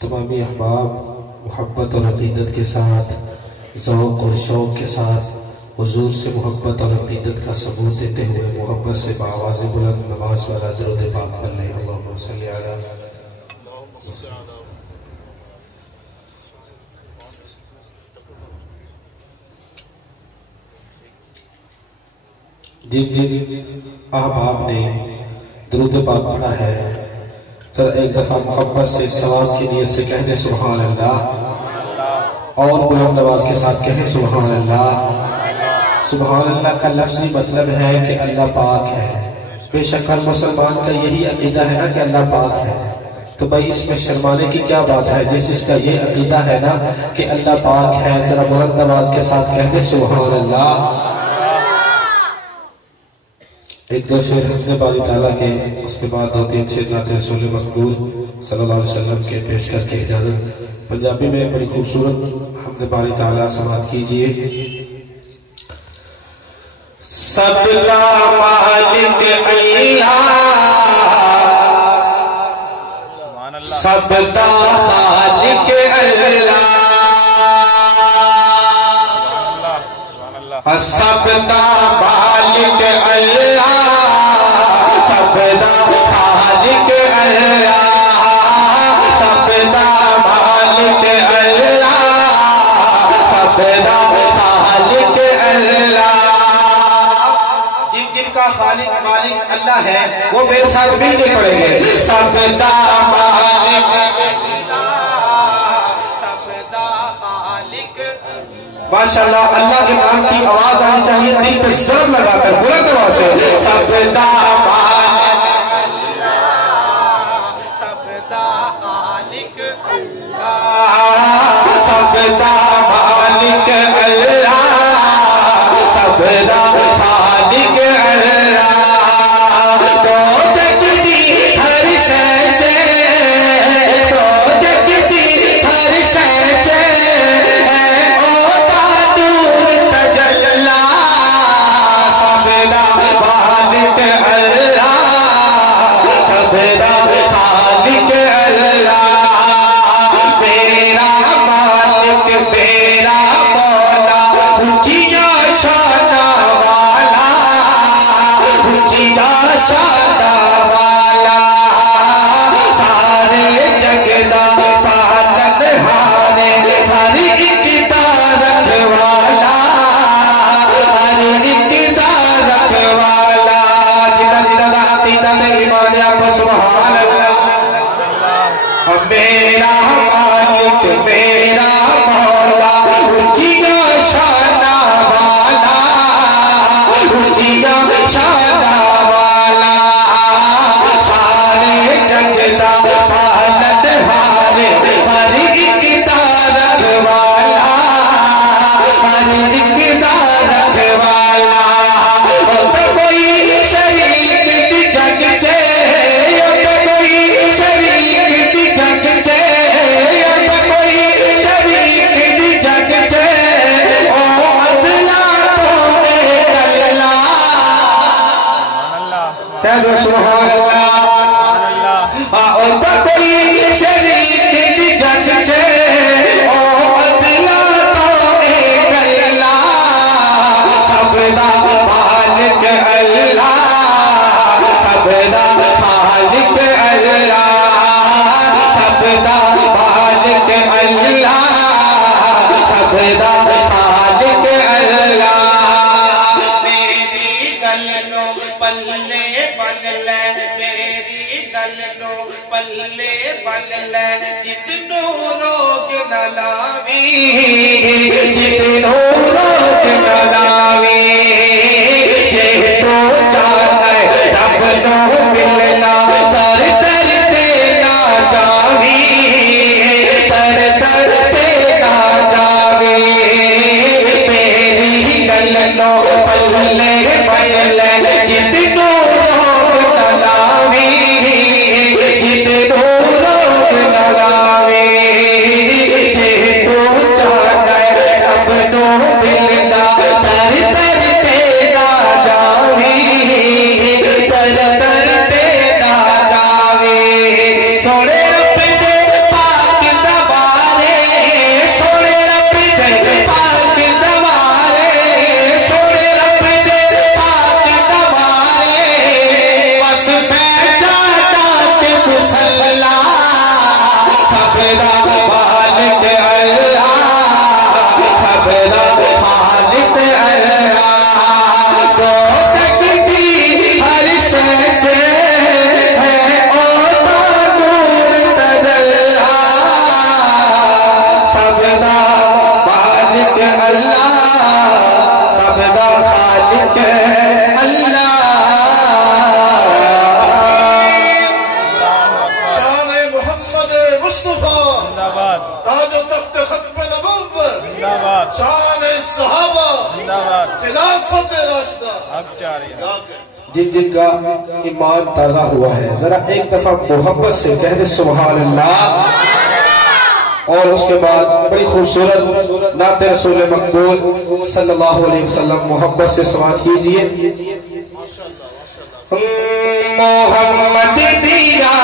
तमामी अहबाब मोहब्बत और अक़ीदत के साथ, ज़ौक़ और शौक़ के साथ हुज़ूर से मोहब्बत और अक़ीदत का सबूत देते हुए मोहब्बत से बावाज़ बुलंद नमाज वाला दुरूद पाक पढ़ लें। अल्लाहुम्मा सल्ली अला। जिन अहबाब ने दुरूद पाक पढ़ा है, जरा एक दफा मोहब्बत से सवाब की नियत से कह दे सुभान अल्लाह, और बुलंद आवाज के साथ कहें सुभान अल्लाह। सुभान अल्लाह का लफ्ज़ी मतलब है कि अल्लाह पाक है। बेशक हर मुसलमान का यही अकीदा है ना कि अल्लाह पाक है, तो भाई इसमें शर्माने की क्या बात है। जिसका ये अकीदा है ना कि अल्लाह पाक है, जरा बुलंद आवाज के साथ कह दे सुभान अल्लाह। एक दो शेर हमने बारी ताला के, उसके बाद दो तीन शेर नाते रसूल मकबूल सल्लल्लाहु अलैहि वसल्लम के पेश करके इजाजत। पंजाबी में बड़ी खूबसूरत हमने बारी ताला समाअत कीजिए। सबका मालिक अल्लाह, सबका खालिक अल्लाह, सबका मालिक अल्लाह, सबका खालिक अल्लाह, सबका मालिक अल्लाह, सबका खालिक अल्लाह। जिनका खालिक मालिक अल्लाह है वो मेरे साथ मिल के पढ़ेंगे। सबका मालिक माशाअल्लाह, अल्लाह के नाम की आवाज आनी चाहिए दिल पे ज़ोर लगाकर बुलंद आवाज से। सबका मालिक अल्लाह, सबका खालिक अल्लाह, सबका मालिक अल्लाह, सबका खालिक अल्लाह। तो जगती हर शय से, तो जगती हर शय से मेरा मालिक मेरा मौला, ऊंची जा शाना वाला, ऊंची जा शाना वाला, सारे जगदा पालन हारे, हर एक तारक वाला, हर एक तारक वाला। तो कोई शरीक जग से, तो कोई शरीक जग से, तो कोई शरीक जग से, ओ अल्लाह तो एक अल्लाह। कह दो सुभान अल्लाह। और तो कोई शरीक जग से, ओ अल्लाह तो एक अल्लाह। सबका मालिक अल्लाह, सबका खालिक अल्लाह, सबका मालिक अल्लाह, सबका खालिक अल्लाह। मेरी गल्लो पल्ले बदले, मेरी गल्लो पल्ले बदले, जितनो रोग न लावी, जितनो रोग न लावी, जे तो जाने रब नो मिलना, तर तर देना जावी, तर तर देना जावी। मेरी गल्लो पल्ले बदले, जितनो रोग न लावी, जितनो रोग न लावी, जे तो जाने रब नो मिलना, तर तर देना जावी, तर तर देना मुस्तफा जिंदाबाद, ताजो तख्त खत्म नबुव्वत जिंदाबाद, शान सहाबा जिंदाबाद, खिलाफत राशिदा। हक जारी है। जिन जिनका ईमान ताजा हुआ है जरा एक दफा मोहब्बत से कह दे सुभान अल्लाह। और उसके बाद बड़ी खूबसूरत नाते रसूल मकबूल सल्लल्लाहु अलैहि वसल्लम मोहब्बत से समाअत कीजिए। मोहम्मद दिया